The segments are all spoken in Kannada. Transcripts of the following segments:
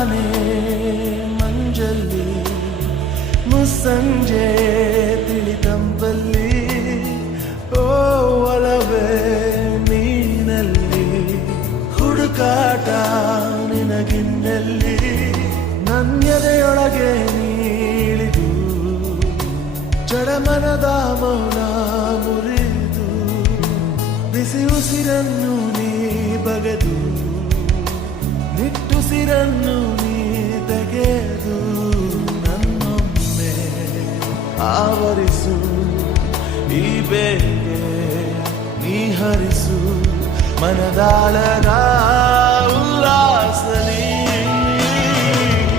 ತಾನೇ ಮಂಜಲ್ಲಿ ಮುಸ್ಸಂಜೆ ತಿಳಿತಂಪಲ್ಲಿ ಓ ಒಲವೇ ನೀನಲ್ಲಿ ಹುಡುಕಾಟ ನಿನಗಿನ್ನಲ್ಲಿ ನನ್ಯದೆಯೊಳಗೆ ನೀಳಿದು ಜಡಮನದ ಮೌನ ಮುರಿದು ಬಿಸಿ ಉಸಿರನ್ನು ನೀ ಬಗೆದು ನಿಟ್ಟುಸಿರನ್ನು ನೀ ತೆಗೆದು ನನ್ನೊಮ್ಮೆ ಆವರಿಸು ಈ ಬೇಗೆ ನೀ ಹರಿಸು ಮನದಾಳದ ಉಲ್ಲಾಸಲಿ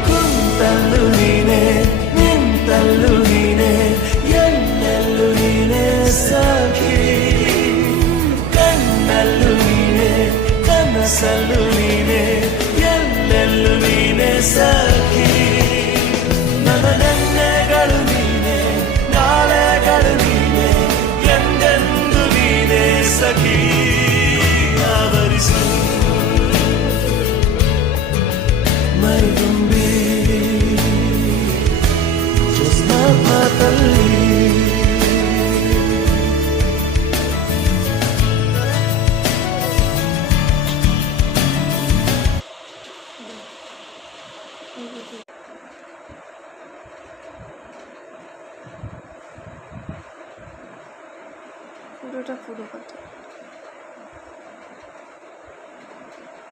ಕುಂತಲ್ಲು ನೀನೆ ನಿಂತಲ್ಲು ನೀನೆ ಎಲ್ಲೆಲ್ಲೂ ನೀನೆ ಸಖಿ ಕಣ್ಣಲ್ಲೂ ನೀನೆ ಕನಸಲ್ಲೂ ನೀನೆ ಎಲ್ಲೆಲ್ಲೂ ನೀನೆ ಸಖಿ ನನ್ನ ನೆನ್ನೆಗಳು ನೀನೆ ನಾಳೆಗಳು ನೀನೆ ಎಂದೆಂದು ನೀನೆ ಸಖಿ ಆವರಿಸು ಮೈದುಂಬಿ ಮಾತಲ್ಲಿ পুরোটা পুরো কথা